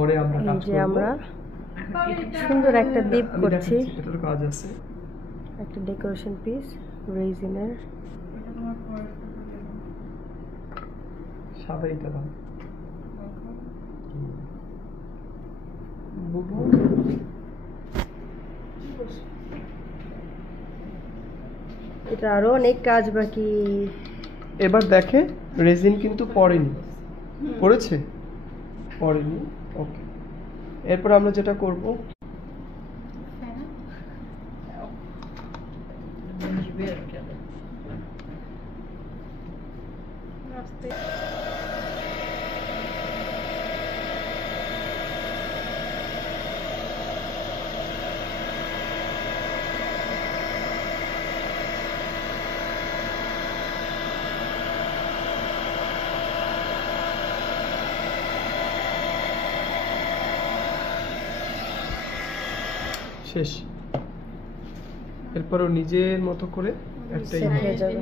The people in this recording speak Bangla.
পরে আমরা কাজ করব। যে আমরা সুন্দর একটা দ্বীপ করছি, এটার কাজ আছে, একটা ডেকোরেশন পিস রেজিনের। সাদা ইটা দাও বুবু। এটা আরো অনেক কাজ বাকি। এবার দেখে রেজিন কিন্তু পড়েনি, পড়েছে? পড়েনি, ওকে। এরপর আমরা যেটা করব, শেষ। এরপরও নিজের মতো করে একটা সেট হয়ে যাবে।